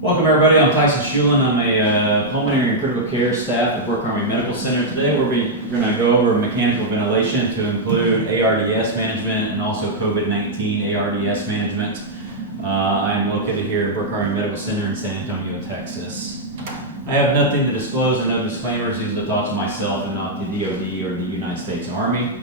Welcome everybody, I'm Tyson Shulin. I'm a pulmonary and critical care staff at Brooke Army Medical Center. Today we're going to go over mechanical ventilation to include ARDS management and also COVID-19 ARDS management. I'm located here at Brooke Army Medical Center in San Antonio, Texas. I have nothing to disclose and no disclaimers. These are the thoughts of myself and not the DoD or the United States Army.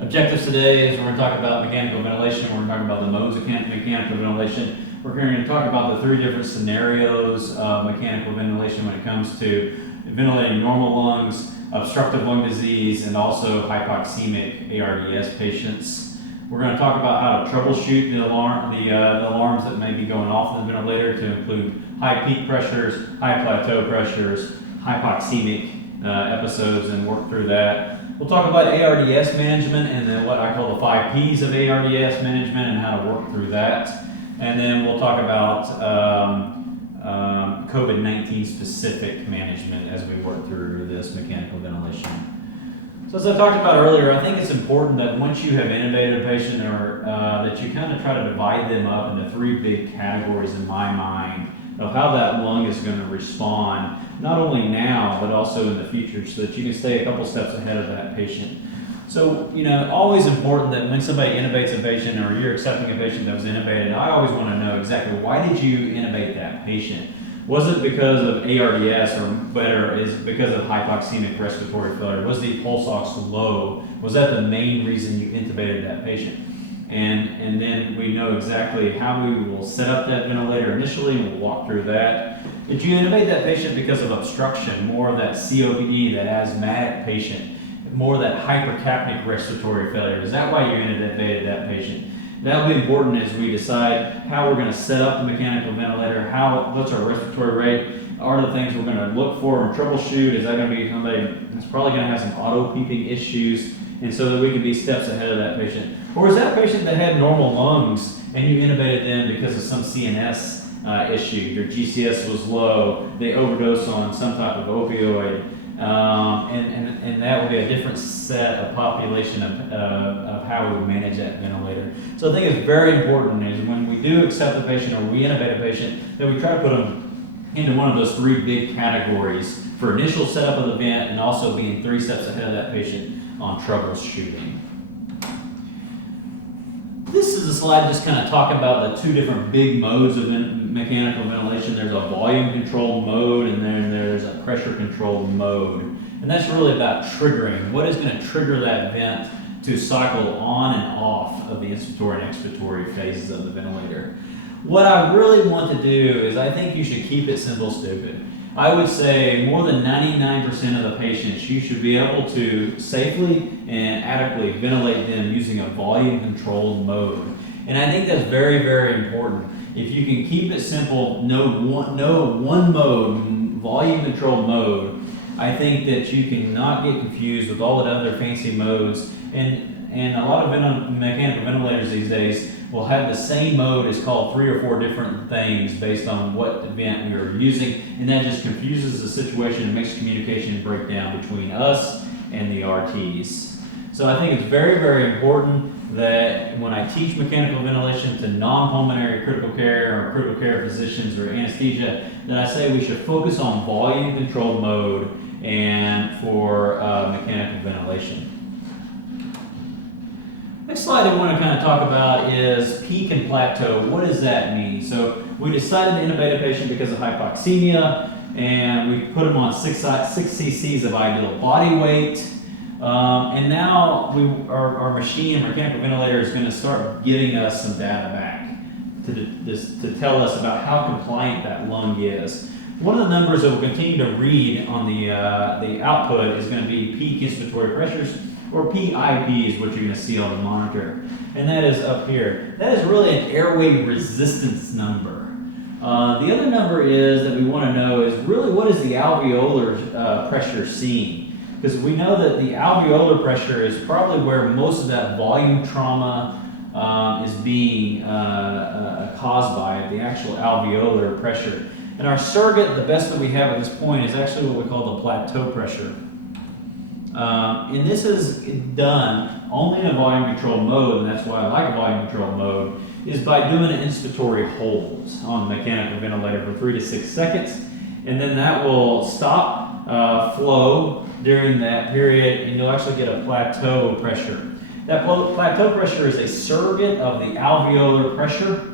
Objectives today is we're going to talk about mechanical ventilation. We're going to talk about the modes of mechanical ventilation. We're going to talk about the three different scenarios of mechanical ventilation when it comes to ventilating normal lungs, obstructive lung disease, and also hypoxemic ARDS patients. We're going to talk about how to troubleshoot the alarms that may be going off in the ventilator to include high peak pressures, high plateau pressures, hypoxemic episodes, and work through that. We'll talk about ARDS management and then what I call the 5 Ps of ARDS management and how to work through that. And then we'll talk about COVID-19 specific management as we work through this mechanical ventilation. So as I talked about earlier, I think it's important that once you have intubated a patient or that you kind of try to divide them up into 3 big categories in my mind of how that lung is going to respond, not only now, but also in the future, so that you can stay a couple steps ahead of that patient. So, always important that when somebody intubates a patient or you're accepting a patient that was intubated, I always want to know exactly why did you intubate that patient? Was it because of ARDS or better, is it because of hypoxemic respiratory failure? Was the pulse ox low? Was that the main reason you intubated that patient? And then we know exactly how we will set up that ventilator initially, and we'll walk through that. Did you intubate that patient because of obstruction, more of that COPD, that asthmatic patient? More of that hypercapnic respiratory failure. Is that why you intubated that patient? That'll be important as we decide how we're going to set up the mechanical ventilator, what's our respiratory rate, are the things we're going to look for and troubleshoot. Is that going to be somebody that's probably going to have some auto peeping issues, and so that we can be steps ahead of that patient? Or is that patient that had normal lungs and you intubated them because of some CNS issue? Your GCS was low, they overdosed on some type of opioid. And that will be a different set of population of how we manage that ventilator. So I think it's very important is when we do accept a patient or we intubate a patient that we try to put them into one of those 3 big categories for initial setup of the vent and also being 3 steps ahead of that patient on troubleshooting. This is a slide just kind of talking about the 2 different big modes of mechanical ventilation. There's a volume controlled mode and then there's a pressure controlled mode. And that's really about triggering. What is going to trigger that vent to cycle on and off of the inspiratory and expiratory phases of the ventilator? What I really want to do is I think you should keep it simple, stupid. I would say more than 99% of the patients, you should be able to safely and adequately ventilate them using a volume-controlled mode. And I think that's very, very important. If you can keep it simple, know one mode, volume-controlled mode, I think that you can not get confused with all the other fancy modes. And a lot of mechanical ventilators these days will have the same mode. It's called 3 or 4 different things based on what vent we are using, and that just confuses the situation and makes communication break down between us and the RTs. So I think it's very, very important that when I teach mechanical ventilation to non-pulmonary critical care or critical care physicians or anesthesia, that I say we should focus on volume controlled mode and for mechanical ventilation. Next slide I want to kind of talk about is peak and plateau. What does that mean? So we decided to intubate a patient because of hypoxemia, and we put them on 6 cc's of ideal body weight. And now our machine, mechanical ventilator, is going to start giving us some data back to tell us about how compliant that lung is. One of the numbers that we'll continue to read on the output is going to be peak inspiratory pressures, or PIP is what you're going to see on the monitor. And that is up here. That is really an airway resistance number. The other number is that we want to know is really what is the alveolar pressure seen? Because we know that the alveolar pressure is probably where most of that volume trauma is being caused by, the actual alveolar pressure. And our surrogate, the best that we have at this point, is actually what we call the plateau pressure. And this is done only in a volume control mode, and that's why I like a volume control mode, is by doing an inspiratory hold on the mechanical ventilator for 3 to 6 seconds, and then that will stop flow during that period, and you'll actually get a plateau pressure. That plateau pressure is a surrogate of the alveolar pressure,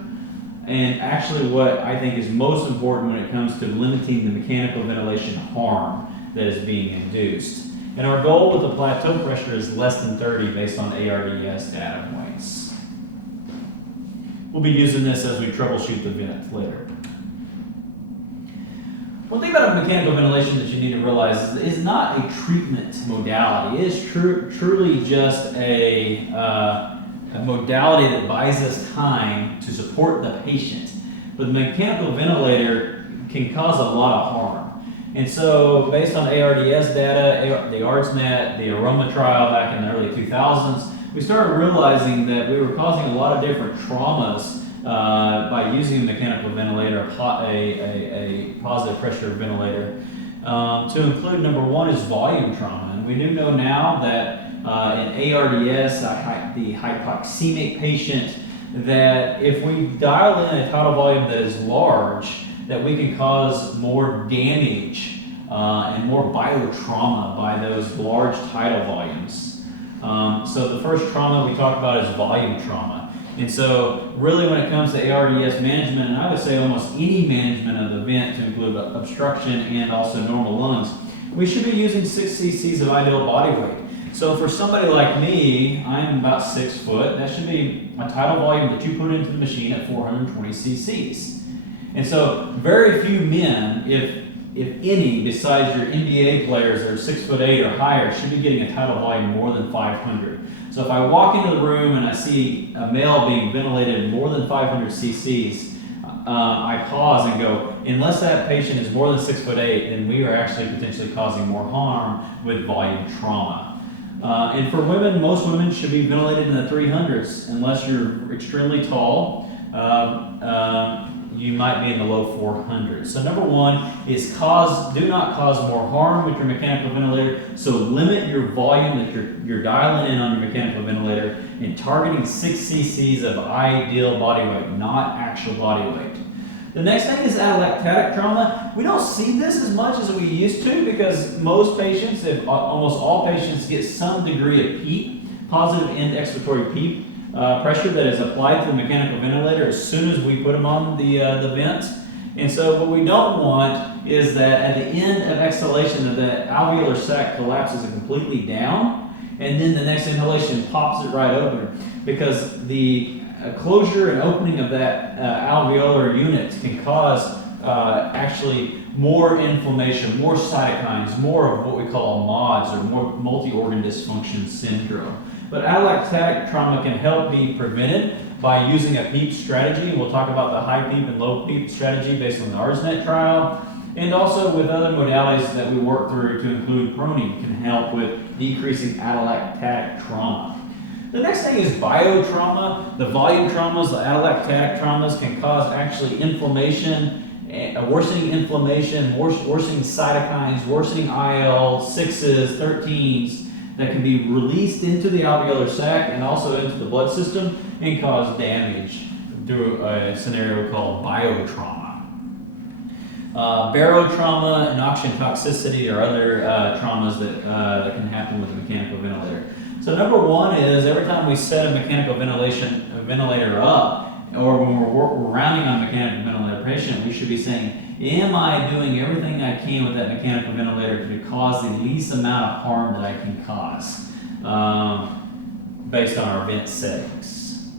and actually what I think is most important when it comes to limiting the mechanical ventilation harm that is being induced. And our goal with the plateau pressure is less than 30 based on ARDS data points. We'll be using this as we troubleshoot the vent later. One thing about mechanical ventilation that you need to realize is not a treatment modality. It is truly just a modality that buys us time to support the patient. But the mechanical ventilator can cause a lot of harm. And so, based on ARDS data, the ARDSNet, the Aroma trial back in the early 2000s, we started realizing that we were causing a lot of different traumas by using a mechanical ventilator, a positive pressure ventilator, to include number one is volume trauma. And we do know now that in ARDS, the hypoxemic patient, that if we dial in a tidal volume that is large, that we can cause more damage and more biotrauma by those large tidal volumes. So the first trauma we talk about is volume trauma. And so really when it comes to ARDS management, and I would say almost any management of the vent to include obstruction and also normal lungs, we should be using 6 cc's of ideal body weight. So for somebody like me, I'm about 6 foot, that should be a tidal volume that you put into the machine at 420 cc's. And so very few men, if any, besides your NBA players that are 6'8" or higher, should be getting a tidal volume more than 500. So if I walk into the room and I see a male being ventilated more than 500 cc's, I pause and go, unless that patient is more than 6'8", then we are actually potentially causing more harm with volume trauma. And for women, most women should be ventilated in the 300s. Unless you're extremely tall, you might be in the low 400s. So number one is do not cause more harm with your mechanical ventilator. So limit your volume that you're dialing in on your mechanical ventilator and targeting 6 cc's of ideal body weight, not actual body weight. The next thing is atelectatic trauma. We don't see this as much as we used to because most patients, if almost all patients, get some degree of PEEP, positive end expiratory PEEP, pressure that is applied to the mechanical ventilator as soon as we put them on the vent. And so what we don't want is that at the end of exhalation that the alveolar sac collapses completely down, and then the next inhalation pops it right open, because the closure and opening of that alveolar unit can cause actually more inflammation, more cytokines, more of what we call MODS, or more multi-organ dysfunction syndrome. But atelectatic trauma can help be prevented by using a PEEP strategy. We'll talk about the high PEEP and low PEEP strategy based on the ARDSNet trial, and also with other modalities that we work through to include proning can help with decreasing atelectatic trauma. The next thing is biotrauma. The volume traumas, the atelectatic traumas can cause actually inflammation, worsening inflammation, worsening cytokines, worsening IL-6s, 13s, that can be released into the alveolar sac and also into the blood system and cause damage through a scenario called biotrauma. Barotrauma and oxygen toxicity are other traumas that can happen with a mechanical ventilator. So number one is every time we set a mechanical ventilator up, or when we're rounding on a mechanical ventilator patient, we should be saying, am I doing everything I can with that mechanical ventilator to cause the least amount of harm that I can cause based on our vent settings?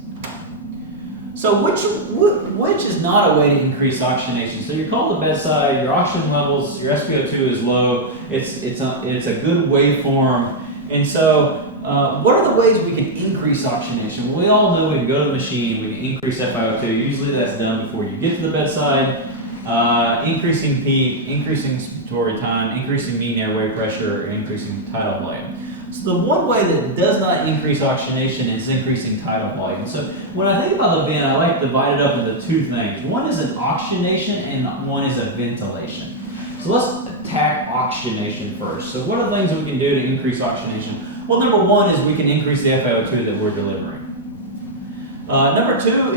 So which is not a way to increase oxygenation? So you're called to bedside, your oxygen levels, your SpO2 is low, it's a good waveform, and so what are the ways we can increase oxygenation? Well, we all know we can go to the machine, we can increase FiO2. Usually that's done before you get to the bedside. Increasing PEEP, increasing expiratory time, increasing mean airway pressure, increasing tidal volume. So the one way that does not increase oxygenation is increasing tidal volume. So when I think about the vent, I like to divide it up into two things. One is an oxygenation and one is a ventilation. So let's attack oxygenation first. So what are the things that we can do to increase oxygenation? Well, number one is we can increase the FiO2 that we're delivering. Number two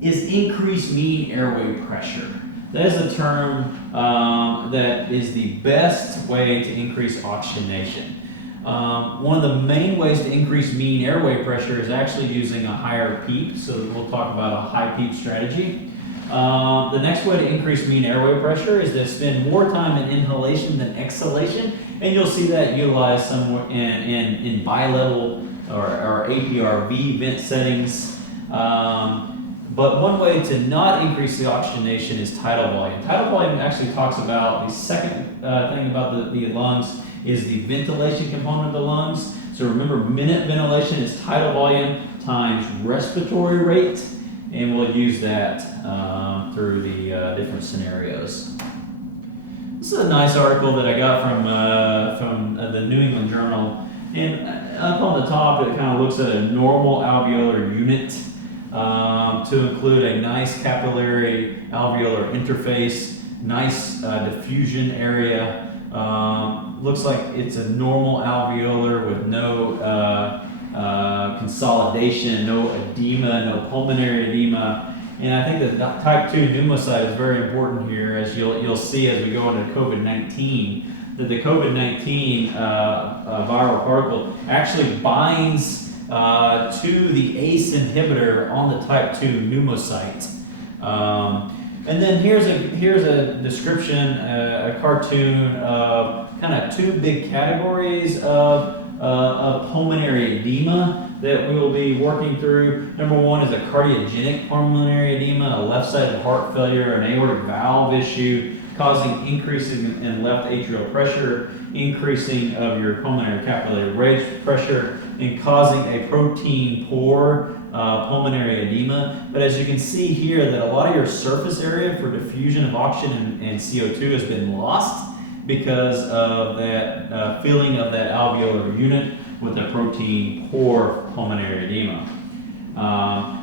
is increased mean airway pressure. That is a term that is the best way to increase oxygenation. One of the main ways to increase mean airway pressure is actually using a higher PEEP, so we'll talk about a high PEEP strategy. The next way to increase mean airway pressure is to spend more time in inhalation than exhalation, and you'll see that utilized somewhere in bilevel or APRV vent settings. But one way to not increase the oxygenation is tidal volume. Tidal volume actually talks about the second thing about the lungs is the ventilation component of the lungs. So remember, minute ventilation is tidal volume times respiratory rate, and we'll use that through the different scenarios. This is a nice article that I got from the New England Journal, and up on the top it kind of looks at a normal alveolar unit to include a nice capillary alveolar interface, nice diffusion area. Looks like it's a normal alveolar with no consolidation, no edema, no pulmonary edema. And I think that type 2 pneumocyte is very important here, as you'll see as we go into COVID-19, that the COVID-19 viral particle actually binds to the ACE inhibitor on the type 2 pneumocyte. And then here's a description, a cartoon of kind of two big categories of pulmonary edema that we will be working through. Number one is a cardiogenic pulmonary edema, a left-sided heart failure, an aortic valve issue, causing increasing in left atrial pressure, increasing of your pulmonary capillary wedge pressure, and causing a protein poor pulmonary edema. But as you can see here, that a lot of your surface area for diffusion of oxygen and CO2 has been lost because of that filling of that alveolar unit with a protein poor pulmonary edema.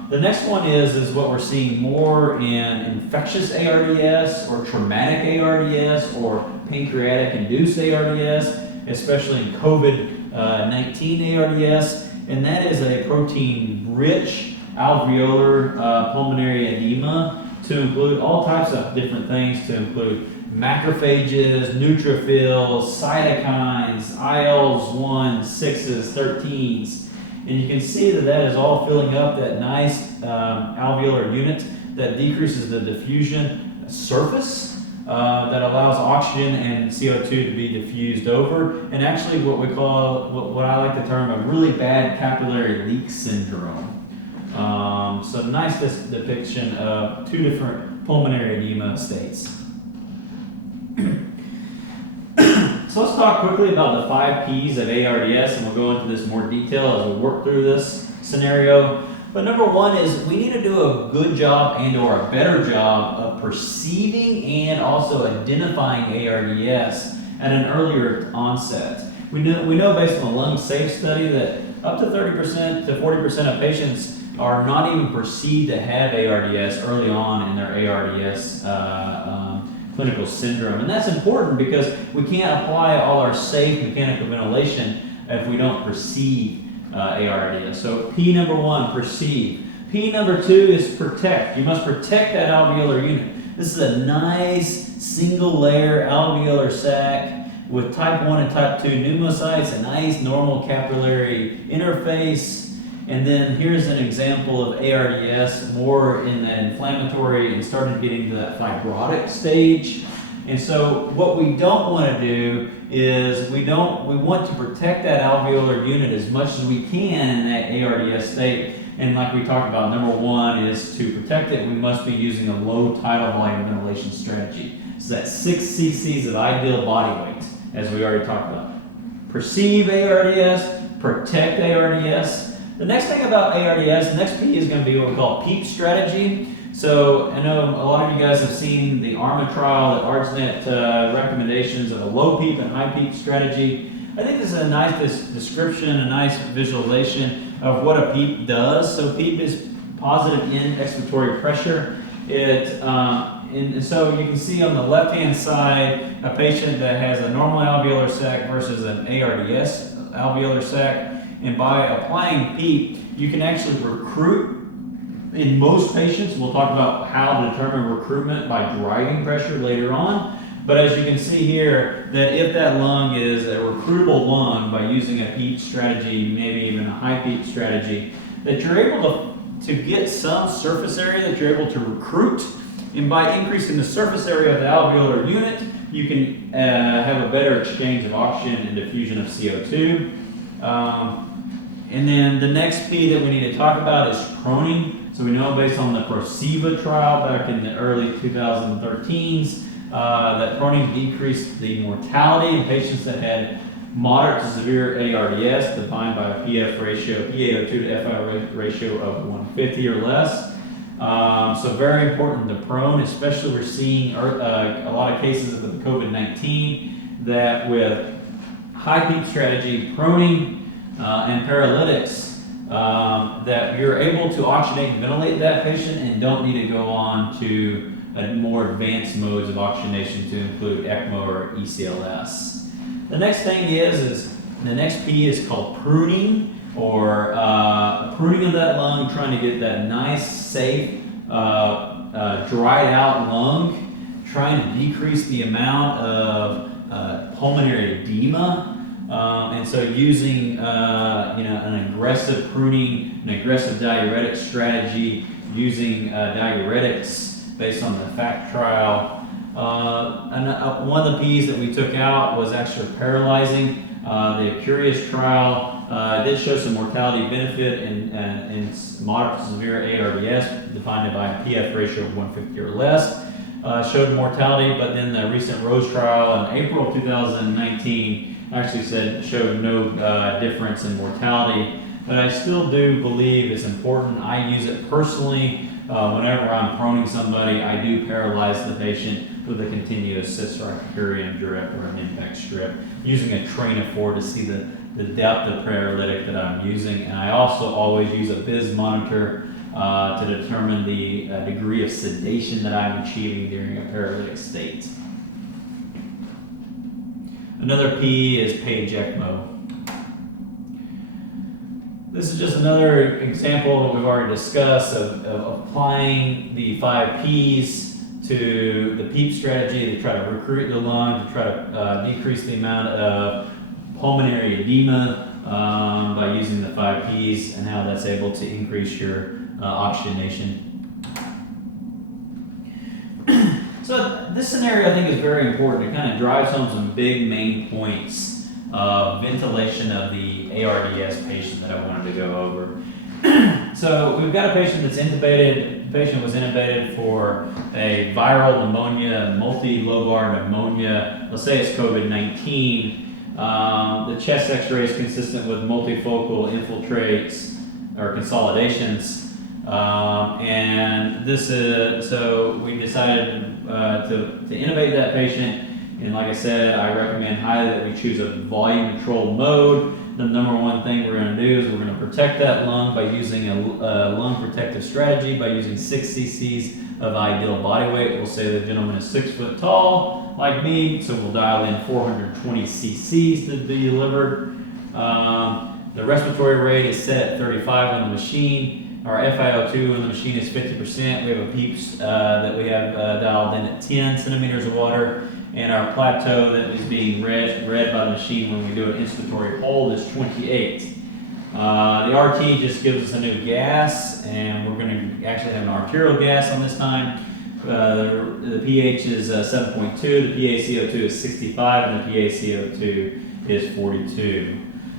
The next one is what we're seeing more in infectious ARDS or traumatic ARDS or pancreatic-induced ARDS, especially in COVID-19 ARDS, and that is a protein-rich alveolar pulmonary edema, to include all types of different things, to include macrophages, neutrophils, cytokines, ILs 1, 6s, 13s. And you can see that is all filling up that nice alveolar unit that decreases the diffusion surface that allows oxygen and CO2 to be diffused over. And actually what we call, what I like to term, a really bad capillary leak syndrome. So nice depiction of two different pulmonary edema states. So let's talk quickly about the 5 P's of ARDS, and we'll go into this more detail as we work through this scenario. But number one is we need to do a good job and or a better job of perceiving and also identifying ARDS at an earlier onset. We know based on the Lung Safe study that up to 30% to 40% of patients are not even perceived to have ARDS early on in their ARDS clinical syndrome. And that's important because we can't apply all our safe mechanical ventilation if we don't perceive ARDS. So P number one, perceive. P number two is protect. You must protect that alveolar unit. This is a nice single layer alveolar sac with type 1 and type 2 pneumocytes, a nice normal capillary interface. And then here's an example of ARDS, more in the inflammatory and started getting to that fibrotic stage. And so what we don't want to do is we want to protect that alveolar unit as much as we can in that ARDS state. And like we talked about, number one is to protect it, we must be using a low tidal volume ventilation strategy. So that's 6 cc's of ideal body weight, as we already talked about. Perceive ARDS, protect ARDS. The next thing about ARDS, the next P is going to be what we call PEEP strategy. So I know a lot of you guys have seen the ARMA trial, the ARDSNet recommendations of a low PEEP and high PEEP strategy. I think this is a nice description, a nice visualization of what a PEEP does. So PEEP is positive end expiratory pressure. And so you can see on the left-hand side a patient that has a normal alveolar sac versus an ARDS alveolar sac. And by applying PEEP, you can actually recruit in most patients, we'll talk about how to determine recruitment by driving pressure later on. But as you can see here, that if that lung is a recruitable lung by using a PEEP strategy, maybe even a high PEEP strategy, that you're able to get some surface area that you're able to recruit. And by increasing the surface area of the alveolar unit, you can have a better exchange of oxygen and diffusion of CO2. And then the next P that we need to talk about is proning. So we know based on the PROSEVA trial back in the early 2013s, that proning decreased the mortality in patients that had moderate to severe ARDS, defined by a PF ratio, PaO2 to FiO ratio of 150 or less. So very important to prone, especially we're seeing a lot of cases with COVID-19 that with high PEEP strategy, proning, and paralytics, that you're able to oxygenate and ventilate that patient and don't need to go on to more advanced modes of oxygenation to include ECMO or ECLS. The next thing is the next P is called pruning, or pruning of that lung, trying to get that nice, safe, dried out lung, trying to decrease the amount of pulmonary edema. And so using an aggressive pruning, an aggressive diuretic strategy, using diuretics based on the FACT trial. And one of the P's that we took out was actually paralyzing. The Curious trial did show some mortality benefit in moderate to severe ARDS, defined by a PF ratio of 150 or less. Showed mortality, but then the recent Rose trial in April 2019 actually showed no difference in mortality. But I still do believe it's important. I use it personally. Whenever I'm proning somebody, I do paralyze the patient with a continuous cistercurium drip or an impact strip, using a train of 4 to see the depth of paralytic that I'm using. And I also always use a BIS monitor to determine the degree of sedation that I'm achieving during a paralytic state. Another P is Page ECMO. This is just another example that we've already discussed of applying the 5 Ps to the PEEP strategy to try to recruit the lung, to try to decrease the amount of pulmonary edema by using the 5 Ps, and how that's able to increase your oxygenation. So this scenario I think is very important. It kind of drives home some big main points of ventilation of the ARDS patient that I wanted to go over. So we've got a patient that's intubated. The patient was intubated for a viral pneumonia, multi-lobar pneumonia. Let's say it's COVID-19. The chest X-ray is consistent with multifocal infiltrates or consolidations. And this is, so we decided to intubate that patient. And like I said, I recommend highly that we choose a volume controlled mode. The number one thing we're going to do is we're going to protect that lung by using a lung protective strategy by using 6 cc's of ideal body weight. We'll say the gentleman is 6 foot tall, like me, so we'll dial in 420 cc's to be delivered. The respiratory rate is set at 35 on the machine. Our FiO2 on the machine is 50%. We have a PEEPs that we have dialed in at 10 centimeters of water. And our plateau that is being read by the machine when we do an inspiratory hold is 28. The RT just gives us a new gas, and we're going to actually have an arterial gas on this time. The pH is 7.2, the PaCO2 is 65, and the PaCO2 is 42.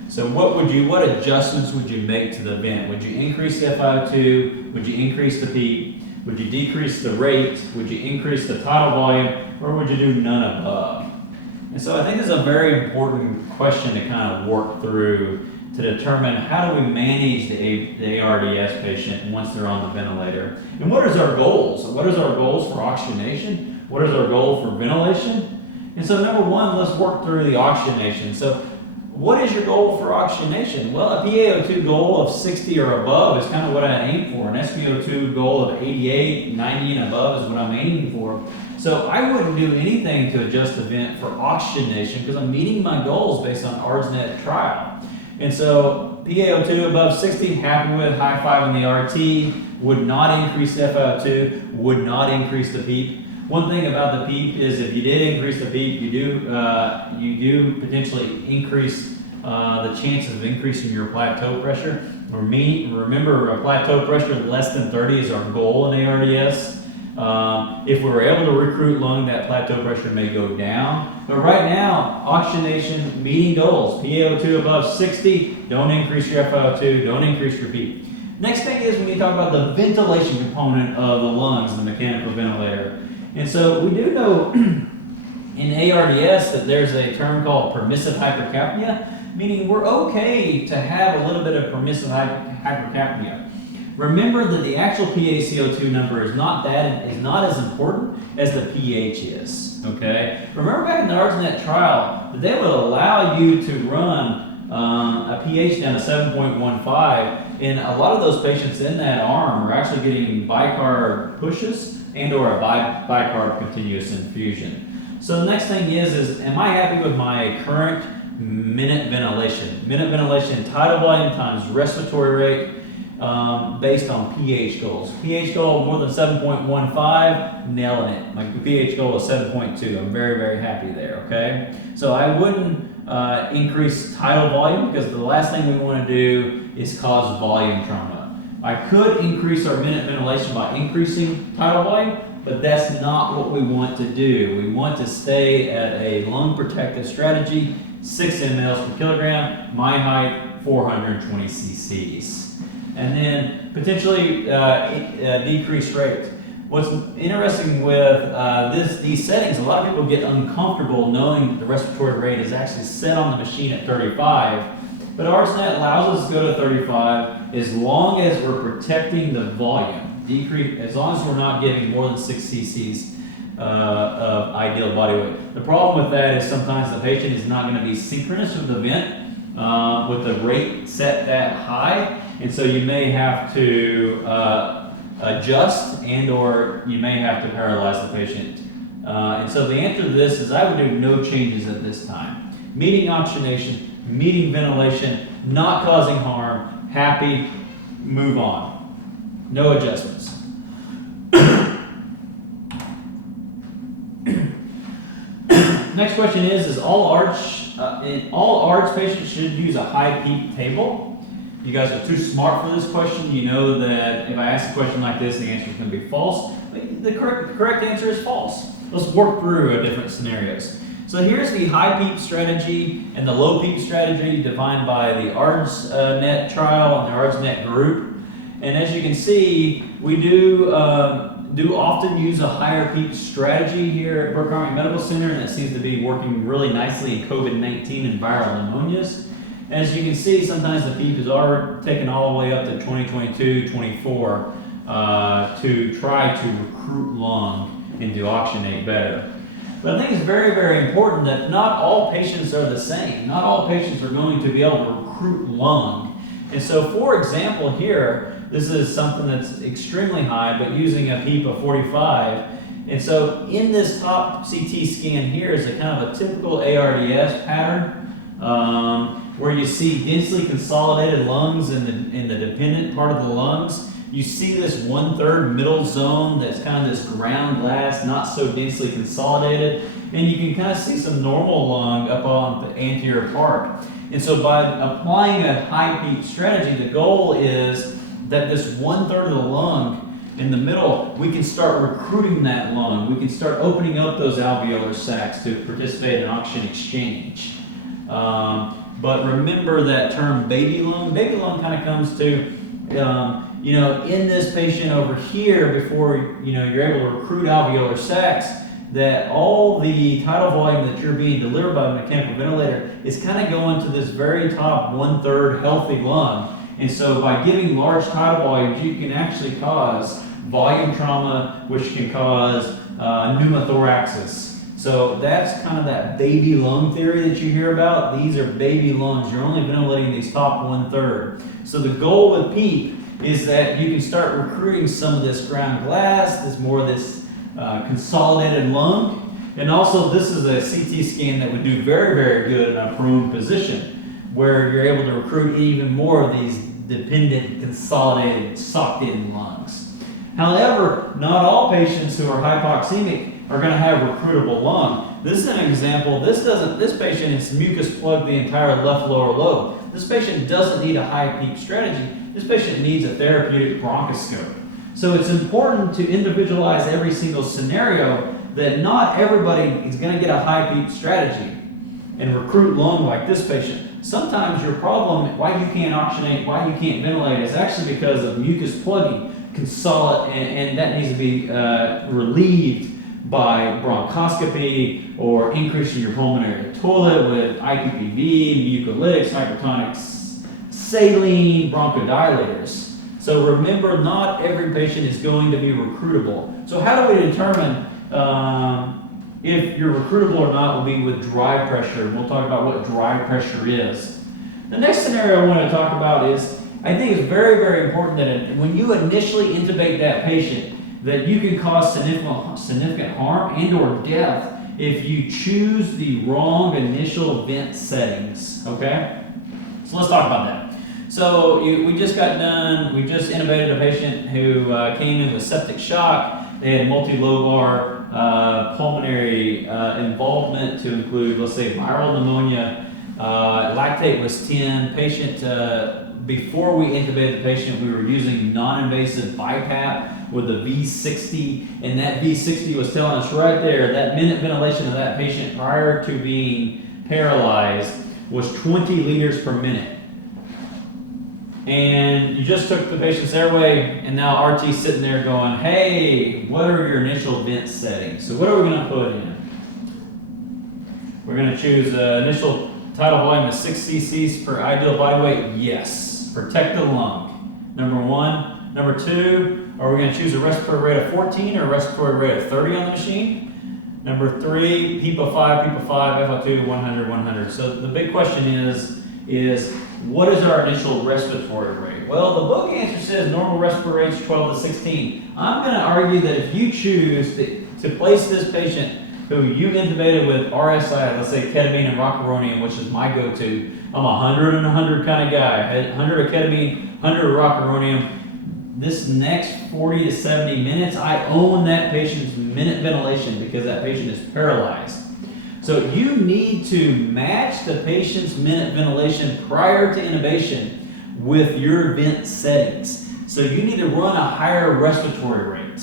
So what adjustments would you make to the vent? Would you increase the FiO2? Would you increase the PEEP? Would you decrease the rate? Would you increase the tidal volume? Or would you do none above? And so I think this is a very important question to kind of work through to determine how do we manage the ARDS patient once they're on the ventilator. And what is our goals? What is our goals for oxygenation? What is our goal for ventilation? And so number one, let's work through the oxygenation. So what is your goal for oxygenation? Well, a PaO2 goal of 60 or above is kind of what I aim for. An SpO2 goal of 88, 90 and above is what I'm aiming for. So I wouldn't do anything to adjust the vent for oxygenation because I'm meeting my goals based on ARDSNet trial. And so PaO2 above 60, happy with, high five in the RT. would not increase FiO2, would not increase the PEEP. One thing about the PEEP is if you did increase the PEEP, you do potentially increase the chances of increasing your plateau pressure. Remember, a plateau pressure less than 30 is our goal in ARDS. If we were able to recruit lung, that plateau pressure may go down. But right now, oxygenation, meeting goals, PaO2 above 60, don't increase your FiO2, don't increase your PEEP. Next thing is we need to talk about the ventilation component of the lungs, the mechanical ventilator. And so we do know in ARDS that there's a term called permissive hypercapnia, meaning we're okay to have a little bit of permissive hypercapnia. Remember that the actual PaCO2 number is not as important as the pH is. Okay. Remember back in the ARDSNet trial that they would allow you to run a pH down to 7.15, and a lot of those patients in that arm are actually getting bicarb pushes and or a bicarb continuous infusion. So the next thing is am I happy with my current minute ventilation? Minute ventilation, tidal volume times respiratory rate based on pH goals. pH goal more than 7.15, nailing it. My pH goal is 7.2. I'm very, very happy there, okay? So I wouldn't increase tidal volume because the last thing we want to do is cause volume trauma. I could increase our minute ventilation by increasing tidal volume, but that's not what we want to do. We want to stay at a lung protective strategy, 6 mLs per kilogram, my height 420 cc's. And then potentially decreased rate. What's interesting with these settings, a lot of people get uncomfortable knowing that the respiratory rate is actually set on the machine at 35. But ARDSNet allows us to go to 35 as long as we're protecting the volume. As long as we're not giving more than 6 cc's of ideal body weight. The problem with that is sometimes the patient is not going to be synchronous with the vent with the rate set that high, and so you may have to adjust and or you may have to paralyze the patient. And so the answer to this is I would do no changes at this time. Meeting oxygenation, meeting ventilation, not causing harm, happy, move on. No adjustments. Next question is all ARDS patients should use a high PEEP table? You guys are too smart for this question. You know that if I ask a question like this, the answer is going to be false. The correct answer is false. Let's work through different scenarios. So here's the high PEEP strategy and the low PEEP strategy defined by the ARDSNet trial and the ARDSNet group. And as you can see, we do often use a higher PEEP strategy here at Burke Army Medical Center, and that seems to be working really nicely in COVID-19 and viral pneumonias. As you can see, sometimes the PEEP is already taken all the way up to 2022, 24 to try to recruit lung and to oxygenate better. But I think it's very, very important that not all patients are the same. Not all patients are going to be able to recruit lung. And so, for example, here, this is something that's extremely high, but using a PEEP of 45. And so in this top CT scan here is a kind of a typical ARDS pattern where you see densely consolidated lungs in the dependent part of the lungs. You see this 1/3 middle zone that's kind of this ground glass, not so densely consolidated. And you can kind of see some normal lung up on the anterior part. And so by applying a high PEEP strategy, the goal is that this 1/3 of the lung in the middle, we can start recruiting that lung. We can start opening up those alveolar sacs to participate in oxygen exchange. But remember that term baby lung. Baby lung kind of comes to, in this patient over here, before you're able to recruit alveolar sacs, that all the tidal volume that you're being delivered by a mechanical ventilator is kind of going to this very top 1/3 healthy lung. And so by giving large tidal volumes, you can actually cause volume trauma, which can cause pneumothoraxis. So that's kind of that baby lung theory that you hear about. These are baby lungs. You're only ventilating these top 1/3. So the goal with PEEP is that you can start recruiting some of this ground glass, this consolidated lung. And also this is a CT scan that would do very, very good in a prone position, where you're able to recruit even more of these dependent, consolidated, socked-in lungs. However, not all patients who are hypoxemic are going to have recruitable lung. This is an example. This patient is mucus plugged the entire left lower lobe. This patient doesn't need a high PEEP strategy. This patient needs a therapeutic bronchoscope. So it's important to individualize every single scenario, that not everybody is going to get a high PEEP strategy and recruit lung like this patient. Sometimes your problem, why you can't oxygenate, why you can't ventilate, is actually because of mucus plugging, and that needs to be relieved by bronchoscopy or increasing your pulmonary toilet with IPPV, mucolytics, hypertonics, saline, bronchodilators. So remember, not every patient is going to be recruitable. So how do we determine if you're recruitable or not? Will be with drive pressure. We'll talk about what drive pressure is. The next scenario I want to talk about is, I think it's very, very important that when you initially intubate that patient, that you can cause significant harm and or death if you choose the wrong initial vent settings, okay? So let's talk about that. So we just got done, we just intubated a patient who came in with septic shock. They had multilobar pulmonary involvement to include, let's say, viral pneumonia. Lactate was 10. Patient, before we intubated the patient, we were using non-invasive BiPAP with a V60, and that V60 was telling us right there that minute ventilation of that patient prior to being paralyzed was 20 liters per minute. And you just took the patient's airway, and now RT's sitting there going, hey, what are your initial vent settings? So what are we going to put in? We're going to choose initial tidal volume of 6 cc's per ideal body weight. Yes. Protect the lung. Number one. Number two, are we going to choose a respiratory rate of 14 or a respiratory rate of 30 on the machine? Number three, PEEP 5, PEEP 5, FO2, 100, 100. So the big question is what is our initial respiratory rate? Well, the book answer says normal respiratory rate is 12 to 16. I'm going to argue that if you choose to place this patient who you intubated with RSI, let's say ketamine and rocuronium, which is my go-to. I'm a 100 and 100 kind of guy. 100 of ketamine, 100 of rocuronium. This next 40 to 70 minutes, I own that patient's minute ventilation because that patient is paralyzed. So you need to match the patient's minute ventilation prior to intubation with your vent settings. So you need to run a higher respiratory rate.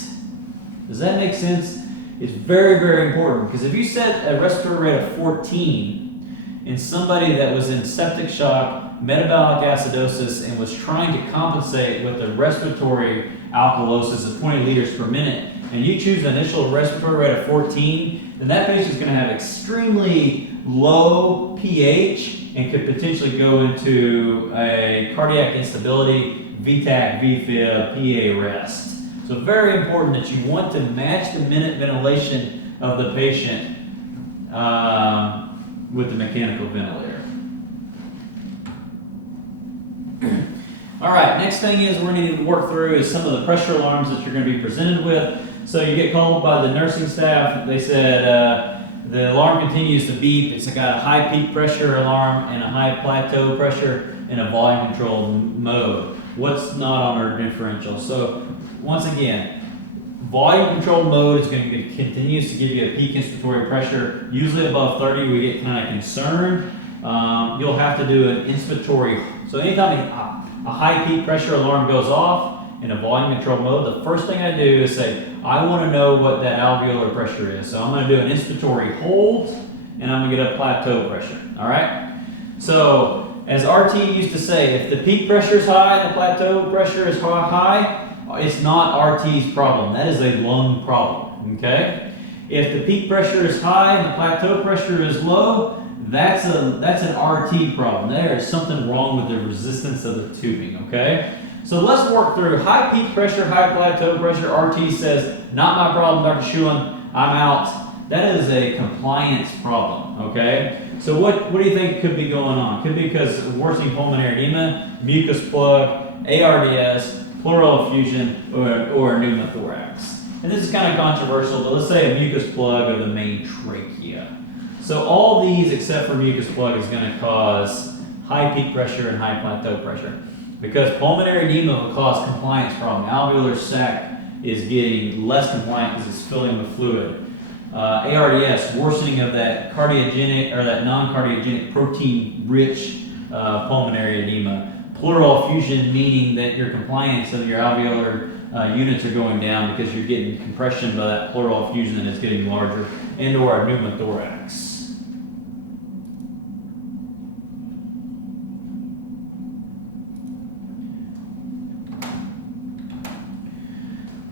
Does that make sense? It's very, very important, because if you set a respiratory rate of 14 in somebody that was in septic shock, metabolic acidosis, and was trying to compensate with a respiratory alkalosis of 20 liters per minute, and you choose an initial respiratory rate of 14, then that patient is going to have extremely low pH and could potentially go into a cardiac instability, VTAC, VFib, PA arrest. So very important that you want to match the minute ventilation of the patient with the mechanical ventilator. All right, next thing is we're going to work through is some of the pressure alarms that you're going to be presented with. So you get called by the nursing staff. They said the alarm continues to beep. It's got a high peak pressure alarm and a high plateau pressure in a volume control mode. What's not on our differential? So once again, volume control mode is going to continues to give you a peak inspiratory pressure. Usually above 30, we get kind of concerned. You'll have to do an inspiratory. So anytime a high peak pressure alarm goes off in a volume control mode, the first thing I do is say, I want to know what that alveolar pressure is. So I'm going to do an inspiratory hold, and I'm going to get a plateau pressure. All right? So as RT used to say, if the peak pressure is high and the plateau pressure is high, it's not RT's problem. That is a lung problem. Okay? If the peak pressure is high and the plateau pressure is low, that's an RT problem. There is something wrong with the resistance of the tubing. Okay? So let's work through high peak pressure, high plateau pressure. RT says, not my problem, Dr. Schulen, I'm out. That is a compliance problem, okay? So what do you think could be going on? Could be because of worsening pulmonary edema, mucus plug, ARDS, pleural effusion, or pneumothorax. And this is kind of controversial, but let's say a mucus plug of the main trachea. So all these except for mucus plug is going to cause high peak pressure and high plateau pressure. because pulmonary edema will cause compliance problem. Alveolar sac is getting less compliant because it's filling with fluid. ARDS, worsening of that cardiogenic or that non-cardiogenic protein-rich pulmonary edema. Pleural effusion, meaning that your compliance of your alveolar units are going down because you're getting compression by that pleural effusion and it's getting larger, and/or a pneumothorax.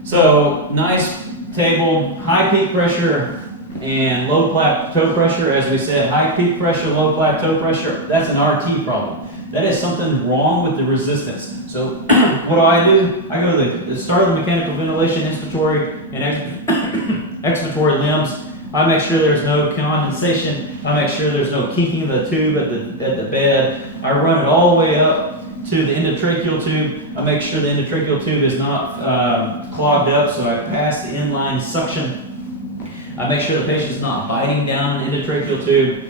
So, nice table, high peak pressure and low plateau pressure. As we said, high peak pressure, low plateau pressure, that's an RT problem. That is something wrong with the resistance. So what do? I go to the start of the mechanical ventilation, inspiratory and expiratory limbs. I make sure there's no condensation. I make sure there's no kinking of the tube at the bed. I run it all the way up to the endotracheal tube. I make sure the endotracheal tube is not clogged up, so I pass the inline suction. I make sure the patient's not biting down the endotracheal tube.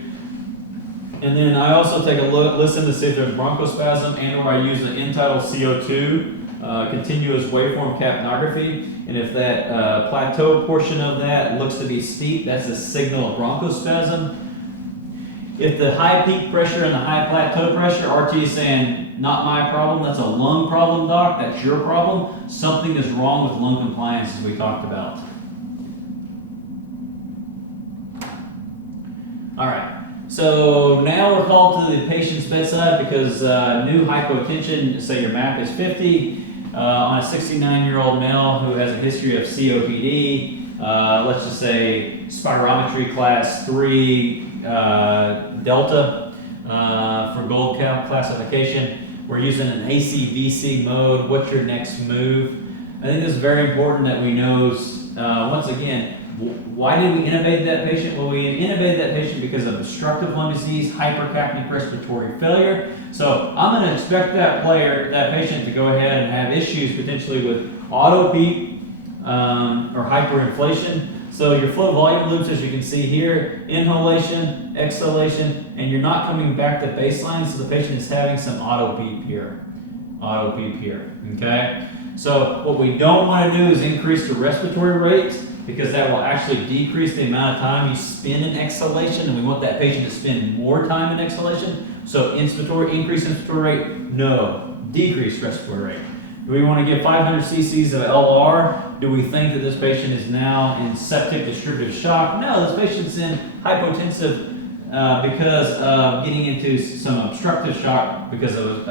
And then I also take a look, listen to see if there's bronchospasm, and/or I use the end-tidal CO2, continuous waveform capnography. And if that plateau portion of that looks to be steep, that's a signal of bronchospasm. If the high peak pressure and the high plateau pressure, RT is saying, not my problem, that's a lung problem, doc, that's your problem. Something is wrong with lung compliance, as we talked about. All right. So now we're called to the patient's bedside because new hypotension, say your MAP is 50, on a 69-year-old male who has a history of COPD, let's just say spirometry class 3 Delta for gold classification. We're using an ACVC mode. What's your next move? I think this is very important that we know, once again, why did we intubate that patient? Well, we intubated that patient because of obstructive lung disease, hypercapnic respiratory failure. So I'm going to expect that patient to go ahead and have issues potentially with auto PEEP or hyperinflation. So your flow volume loops, as you can see here, inhalation, exhalation, and you're not coming back to baseline, so the patient is having some auto PEEP here. Auto PEEP here, okay? So what we don't want to do is increase the respiratory rate, because that will actually decrease the amount of time you spend in exhalation, and we want that patient to spend more time in exhalation. So increase inspiratory rate, no. Decrease respiratory rate. Do we want to give 500 cc's of LR? Do we think that this patient is now in septic distributive shock? No, this patient's in hypotensive because of getting into some obstructive shock because of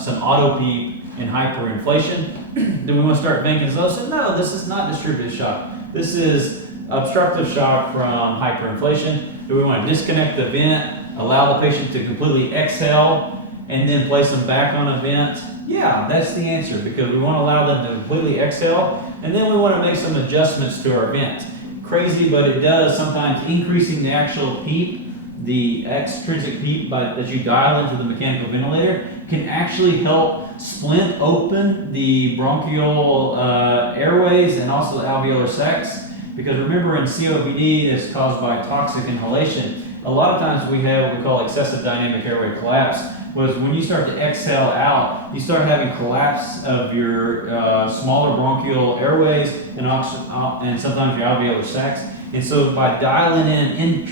some auto PEEP and hyperinflation. Do we want to start vancomycin? No, this is not distributive shock. This is obstructive shock from hyperinflation. Do we want to disconnect the vent, allow the patient to completely exhale, and then place them back on a vent? Yeah, that's the answer, because we want to allow them to completely exhale, and then we want to make some adjustments to our vent. Crazy, but it does sometimes increasing the actual PEEP, the extrinsic PEEP that you dial into the mechanical ventilator, can actually help splint open the bronchial airways and also the alveolar sacs. Because remember, in COPD, it's caused by toxic inhalation. A lot of times we have what we call excessive dynamic airway collapse, was when you start to exhale out, you start having collapse of your smaller bronchial airways and sometimes your alveolar sacs. And so by dialing in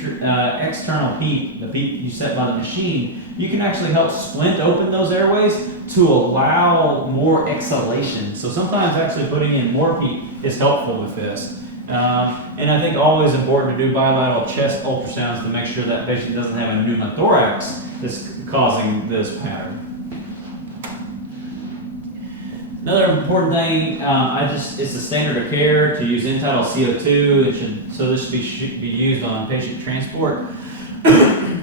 external PEEP, the PEEP you set by the machine, you can actually help splint open those airways to allow more exhalation. So sometimes actually putting in more PEEP is helpful with this. And I think always important to do bilateral chest ultrasounds to make sure that patient doesn't have a pneumothorax that's causing this pattern. Another important thing, it's the standard of care to use end-tidal CO2. So this should be used on patient transport,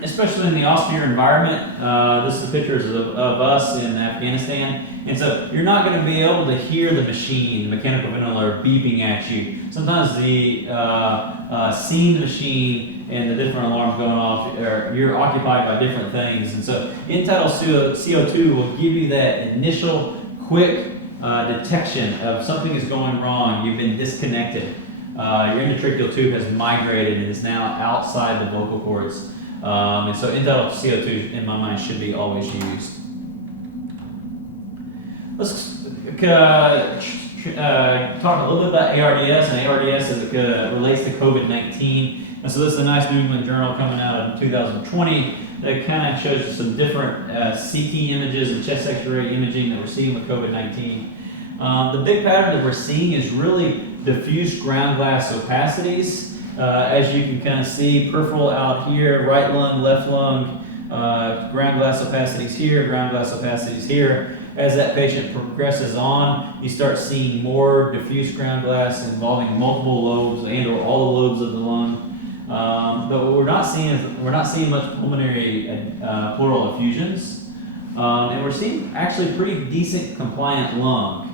especially in the austere environment. This is pictures of us in Afghanistan. And so you're not going to be able to hear the machine, the mechanical ventilator beeping at you. Sometimes seeing the machine and the different alarms going off, you're occupied by different things. And so end-tidal CO2 will give you that initial quick detection of something is going wrong. You've been disconnected. Your endotracheal tube has migrated and is now outside the vocal cords. And so end-tidal CO2, in my mind, should be always used. Let's talk a little bit about ARDS and ARDS as it relates to COVID-19. And so this is a nice New England Journal coming out in 2020 that kind of shows you some different CT images and chest X-ray imaging that we're seeing with COVID-19. The big pattern that we're seeing is really diffuse ground glass opacities. As you can kind of see, peripheral out here, right lung, left lung, ground glass opacities here, ground glass opacities here. As that patient progresses on, you start seeing more diffuse ground glass involving multiple lobes and or all the lobes of the lung. But what we're not seeing much pulmonary pleural effusions, and we're seeing actually pretty decent compliant lung.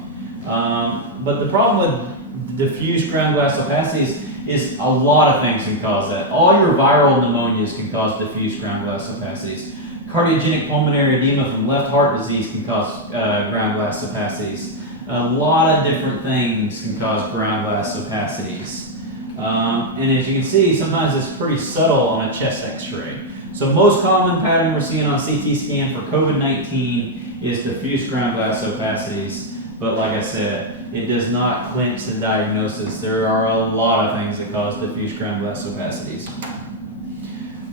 But the problem with diffuse ground glass opacities is a lot of things can cause that. All your viral pneumonias can cause diffuse ground glass opacities. Cardiogenic pulmonary edema from left heart disease can cause ground glass opacities. A lot of different things can cause ground glass opacities. And as you can see, sometimes it's pretty subtle on a chest X-ray. So most common pattern we're seeing on a CT scan for COVID-19 is diffuse ground glass opacities. But like I said, it does not clinch the diagnosis. There are a lot of things that cause diffuse ground glass opacities.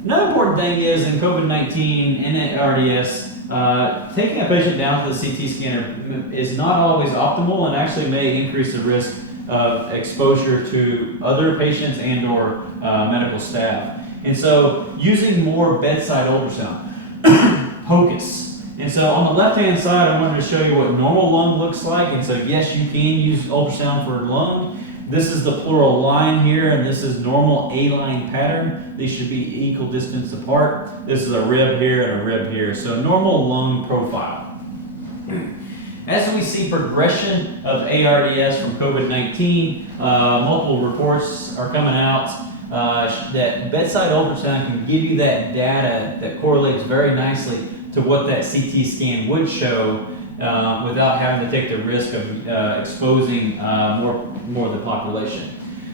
Another important thing is in COVID-19 and ARDS, taking a patient down to the CT scanner is not always optimal and actually may increase the risk of exposure to other patients and or medical staff. And so using more bedside ultrasound, POCUS. And so on the left-hand side, I wanted to show you what normal lung looks like. And so yes, you can use ultrasound for lung. This is the pleural line here, and this is normal A-line pattern. These should be equal distance apart. This is a rib here and a rib here. So normal lung profile. As we see progression of ARDS from COVID-19, multiple reports are coming out that bedside ultrasound can give you that data that correlates very nicely to what that CT scan would show without having to take the risk of exposing more of the population.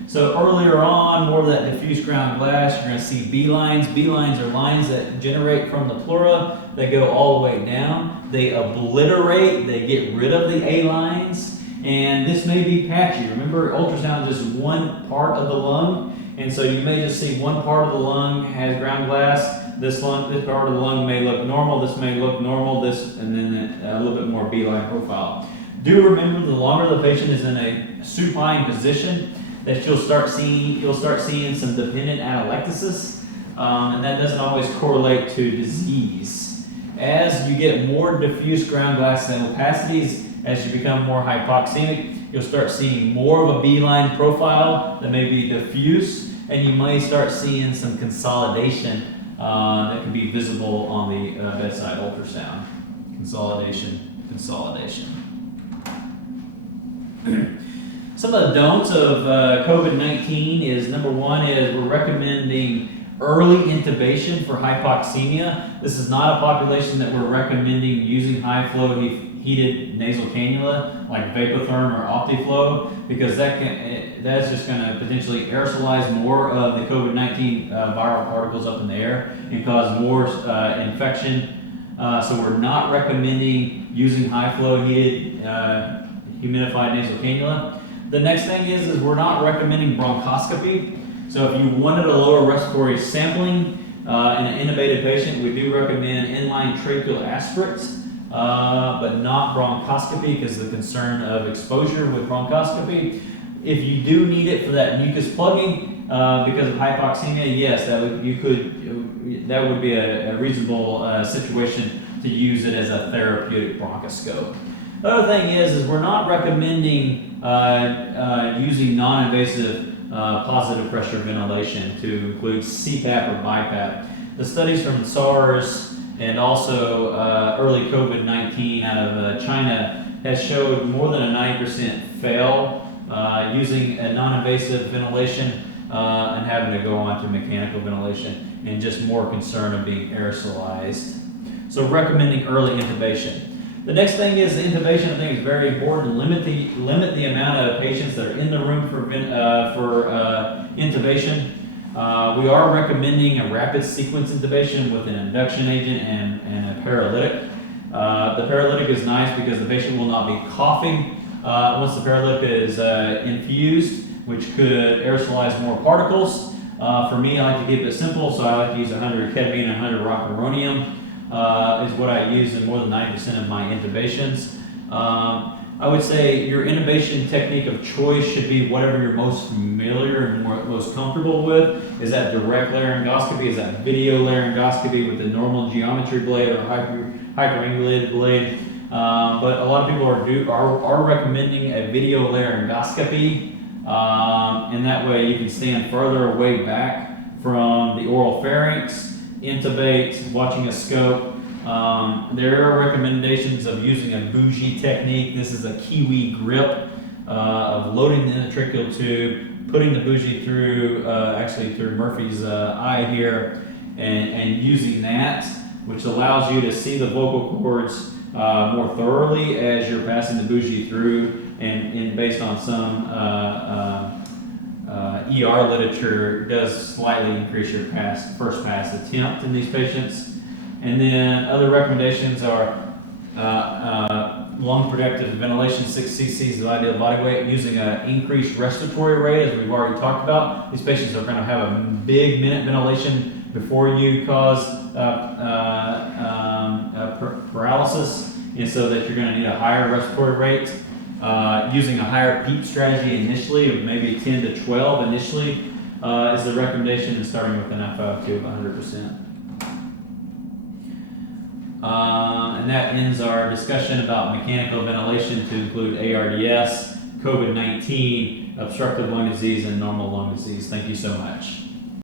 So earlier on, more of that diffuse ground glass, you're going to see B lines. B lines are lines that generate from the pleura. They go all the way down. They obliterate, they get rid of the A lines, and this may be patchy. Remember, ultrasound is just one part of the lung, and so you may just see one part of the lung has ground glass. This part of the lung may look normal, this may look normal, and then a little bit more B-line profile. Do remember, the longer the patient is in a supine position, that you'll start seeing some dependent atelectasis, and that doesn't always correlate to disease. As you get more diffuse ground glass opacities, as you become more hypoxemic, you'll start seeing more of a B-line profile that may be diffuse, and you may start seeing some consolidation that can be visible on the bedside ultrasound. Consolidation. Some of the don'ts of COVID-19 is, number one is we're recommending early intubation for hypoxemia. This is not a population that we're recommending using high flow heated nasal cannula like Vapotherm or Optiflow, because that's just going to potentially aerosolize more of the COVID-19 viral particles up in the air and cause more infection. So we're not recommending using high flow heated humidified nasal cannula. The next thing is we're not recommending bronchoscopy. So if you wanted a lower respiratory sampling in an intubated patient, we do recommend inline tracheal aspirate, but not bronchoscopy because of the concern of exposure with bronchoscopy. If you do need it for that mucus plugging because of hypoxemia, yes, that would be a reasonable situation to use it as a therapeutic bronchoscope. The other thing is we're not recommending using non-invasive positive pressure ventilation to include CPAP or BiPAP. The studies from SARS and also early COVID-19 out of China has showed more than a 90% fail using a non-invasive ventilation and having to go on to mechanical ventilation, and just more concern of being aerosolized. So recommending early intubation. The next thing is the intubation. I think is very important. Limit the amount of patients that are in the room for intubation. We are recommending a rapid sequence intubation with an induction agent and a paralytic. The paralytic is nice because the patient will not be coughing once the paralytic is infused, which could aerosolize more particles. For me, I like to keep it simple, so I like to use 100 ketamine and 100 rocuronium is what I use in more than 90% of my intubations. I would say your intubation technique of choice should be whatever you're most familiar and most comfortable with. Is that direct laryngoscopy? Is that video laryngoscopy with the normal geometry blade or hyperangulated blade? But a lot of people are recommending a video laryngoscopy, and that way you can stand further away back from the oral pharynx, intubate, watching a scope. There are recommendations of using a bougie technique. This is a kiwi grip of loading the endotracheal tube, putting the bougie through, actually through Murphy's eye here, and using that, which allows you to see the vocal cords more thoroughly as you're passing the bougie through, and based on some ER literature, does slightly increase your first pass attempt in these patients. And then other recommendations are lung protective ventilation, 6 cc's of ideal body weight, using an increased respiratory rate, as we've already talked about. These patients are going to have a big minute ventilation before you cause paralysis, and so that you're going to need a higher respiratory rate. Using a higher PEEP strategy initially of maybe 10 to 12 initially is the recommendation, and starting with an FiO2 of 100%. And that ends our discussion about mechanical ventilation to include ARDS, COVID-19, obstructive lung disease, and normal lung disease. Thank you so much.